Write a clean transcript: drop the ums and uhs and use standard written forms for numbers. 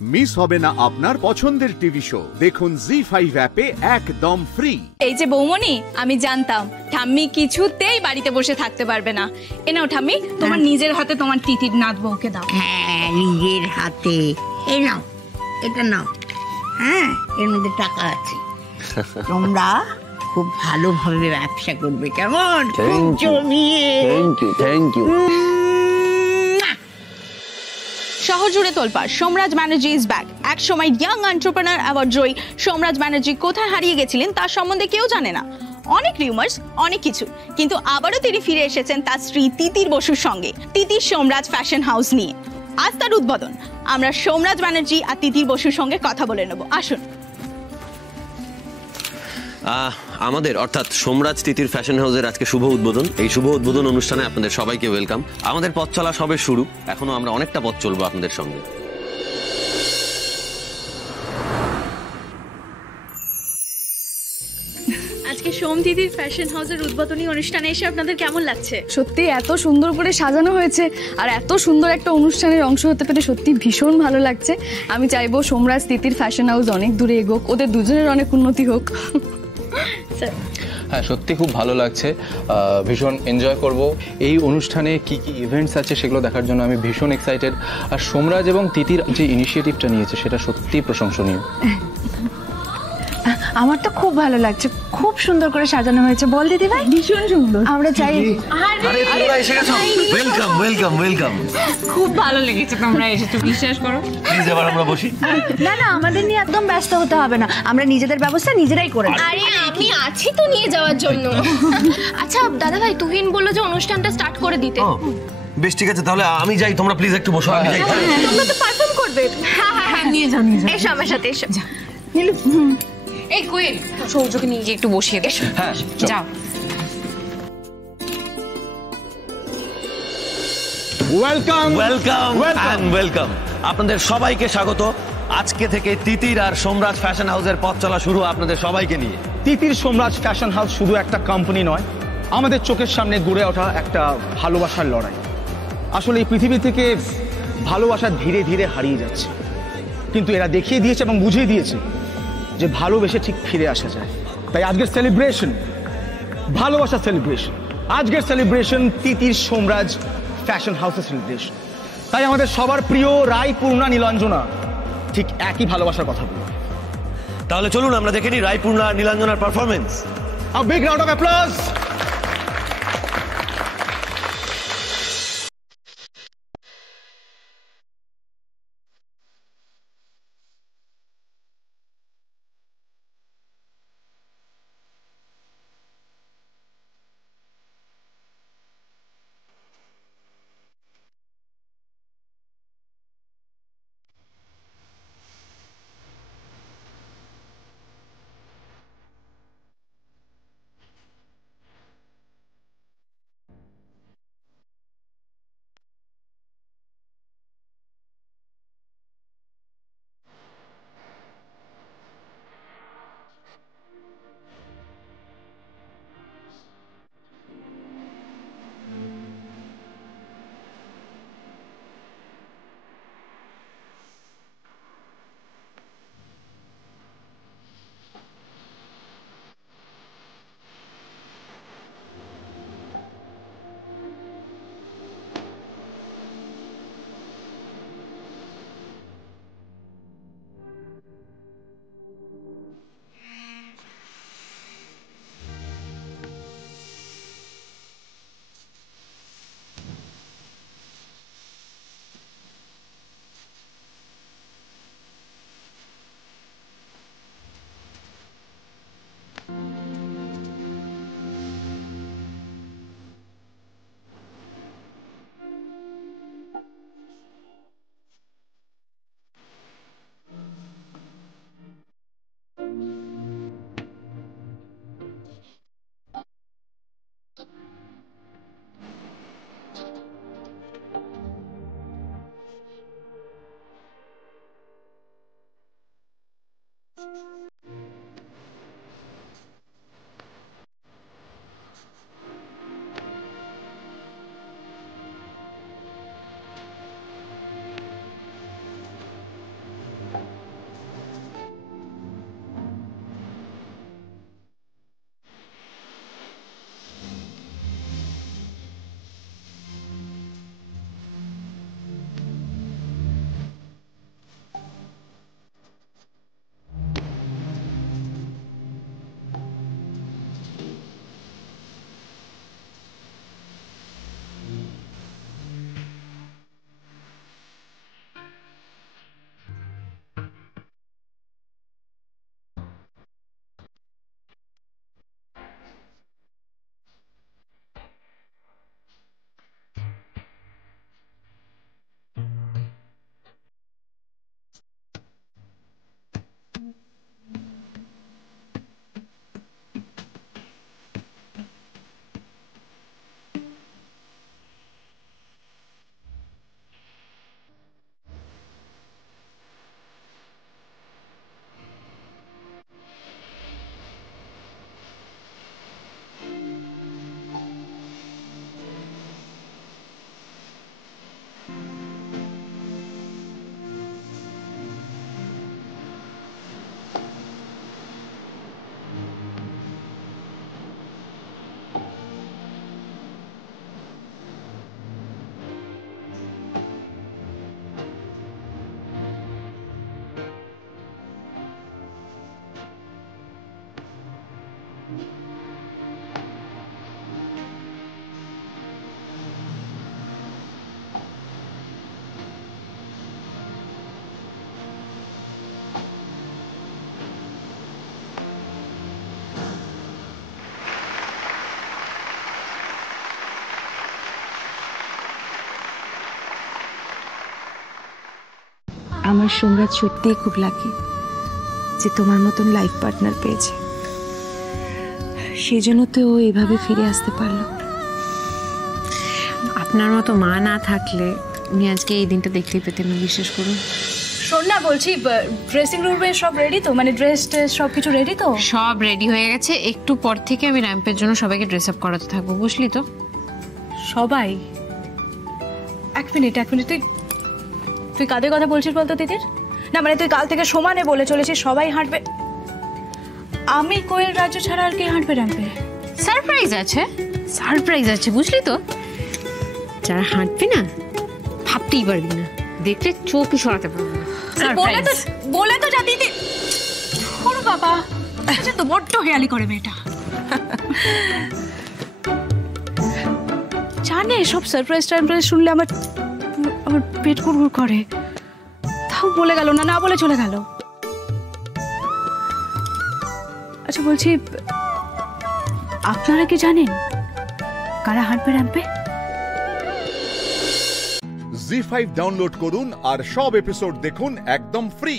Miss হবে না আপনার পছন্দের টিভি শো। দেখুন জি5 অ্যাপে একদম ফ্রি। এই যে বৌমনি, আমি জানতাম ঠাম্মি কিছুতেই বাড়িতে বসে থাকতে পারবে না। এ নাও ঠাম্মি, তোমার নিজের হাতে তোমার তিতির নাত বউকে দাও। হ্যাঁ, নিজের হাতে। এই নাও, এটা নাও। হ্যাঁ, এর মধ্যে টাকা আছে। তোমরা খুব ভালোভাবে ব্যবসা করবে, কেমন? খুব জমিয়ে। Thank you. শহর জুড়ে তোলপাড়, সোমরাজ ব্যানার্জি ইজ ব্যাক। এক সময় ইয়াং এন্টারপ্রেনার অ্যাওয়ার্ড জয়ী সোমরাজ ব্যানার্জি কোথায় হারিয়ে গেছিলেন তার সম্বন্ধে কেউ জানে না। অনেক রিউমার্স, অনেক কিছু, কিন্তু আবারও তিনি ফিরে এসেছেন তার স্ত্রী তিতির বসুর সঙ্গে, তিতির সোমরাজ ফ্যাশন হাউস নিয়ে। আজ তার উদ্বোধন। আমরা সোমরাজ ব্যানার্জি আর তিতির বসুর সঙ্গে কথা বলে নেব, আসুন। আমাদের অর্থাৎ সোমরাজ তিতির ফ্যাশন হাউসের আজকে শুভ উদ্বোধন। এই শুভ উদ্বোধন অনুষ্ঠানে আপনাদের সবাইকে ওয়েলকাম। আমাদের পথ চলা সবে শুরু, এখনো আমরা অনেকটা পথ চলবো আপনাদের সঙ্গে। আজকে সোম দিদির ফ্যাশন হাউসের উদ্বোধনী অনুষ্ঠানে এসে আপনাদের কেমন লাগছে? সত্যি এত সুন্দর করে সাজানো হয়েছে আর এত সুন্দর একটা অনুষ্ঠানের অংশ হতে পেরে সত্যি ভীষণ ভালো লাগছে। আমি চাইবো সোমরাজ তিতির ফ্যাশন হাউস অনেক দূরে এগোক, ওদের দুজনের অনেক উন্নতি হোক। হ্যাঁ, সত্যি খুব ভালো লাগছে, ভীষণ এনজয় করব। এই অনুষ্ঠানে কি কি ইভেন্টস আছে সেগুলো দেখার জন্য আমি ভীষণ এক্সাইটেড। আর সোমরাজ এবং তিতির যে ইনিশিয়েটিভটা নিয়েছে সেটা সত্যি প্রশংসনীয়। আমার তো খুব ভালো লাগছে, খুব সুন্দর করে সাজানো হয়েছে। বল দিদি ভাই, ভীষণ সুন্দর। আমরা চাই। Welcome welcome welcome. খুব ভালো লেগেছে তোমরা এসেছো, বিশ্বাস করো। প্লিজ এবার আমরা বসি। না না, আমাদের নিয়ে একদম ব্যস্ত হতে হবে না, আমরা নিজেদের ব্যবস্থা নিজেরাই করে নেব। আরে আমি আছি তো নিয়ে যাওয়ার জন্য। আচ্ছা দাদা ভাই, তুহিন বললো যে অনুষ্ঠানটা স্টার্ট করে দিতে। বেশ, ঠিক আছে, তাহলে আমি যাই, তোমরা প্লিজ একটু বসো। আমি যাই। তোমরা তো পারফর্ম করবে। হ্যাঁ, নিয়ে যাও নিয়ে যাও। এসো আমার সাথে, এসো। এই কোয়েল, সৌর্যকে নিয়ে একটু বসিয়ে দে। হ্যাঁ, যাও। Welcome welcome and welcome. আপনাদের সবাইকে স্বাগত। আজকে থেকে তিতির আর সোমরাজ ফ্যাশন হাউসের পথ চলা শুরু আপনাদের সবাইকে নিয়ে। তিতির সোমরাজ ফ্যাশন হাউস শুধু একটা কোম্পানি নয়, আমাদের চোখের সামনে গড়ে ওঠা একটা ভালোবাসার লড়াই। আসলে এই পৃথিবী থেকে ভালোবাসা ধীরে ধীরে হারিয়ে যাচ্ছে, কিন্তু এরা দেখিয়ে দিয়েছে এবং বুঝিয়ে দিয়েছে যে ভালোবেসে ঠিক ফিরে আসা যায়। তাই আজকের সেলিব্রেশন ভালোবাসা সেলিব্রেশন, আজকের সেলিব্রেশন তিতির সোমরাজ ফ্যাশন হাউসের সেলিব্রেশন। তাই আমাদের সবার প্রিয় রায়পূর্ণা নীলাঞ্জনা ঠিক একই ভালোবাসার কথা বলবে। তাহলে চলুন আমরা দেখে নিই রায়পূর্ণা নীলাঞ্জনার performance. A big round of applause. আমার সোমরাজ সত্যিই খুব লাকি যে তোমার মতন লাইফ পার্টনার পেয়েছে, সেই জন্য তো ও এভাবে ফিরে আসতে পারলো। আপনার মতো মা না থাকলে আমি আজকে এই দিনটা দেখতেই পেতেন না, বিশ্বাস করুন। শোন না, বলছি ড্রেসিং রুমে সব রেডি তো, মানে ড্রেস সব কিছু রেডি তো? সব রেডি হয়ে গেছে, একটু পর থেকে আমি র্যাম্পের জন্য সবাইকে ড্রেস আপ করাতে থাকবো, বুঝলি তো? সবাই? এক মিনিট তুই কাদের কথা বলছিস বলতো দিদির? না মানে তুই কাল থেকে সমানে বলে চলেছিস সবাই হাঁটবে, আমি কোয়েল রাজু ছাড়া আর কে হাঁটবে র্যাম্পে? সারপ্রাইজ আছে বুঝলি তো। যারা হাঁটবে না ভাবতেই পারবি না, দেখলে চোখই সরাতে পারবি না। বলে তো যা দিদি। ওরে বাবা, আচ্ছা তো বড্ড হেয়ালি করে মেয়েটা। জানে সব সারপ্রাইজ শুনলে আমার পেট গুড়গুড় করে, তাও বলে গেল না বলে চলে গেল। আচ্ছা বলছি, আপনারা কি জানেন কারা হাঁটবে র্যাম্পে? জি5 ডাউনলোড করুন আর সব এপিসোড দেখুন একদম ফ্রি।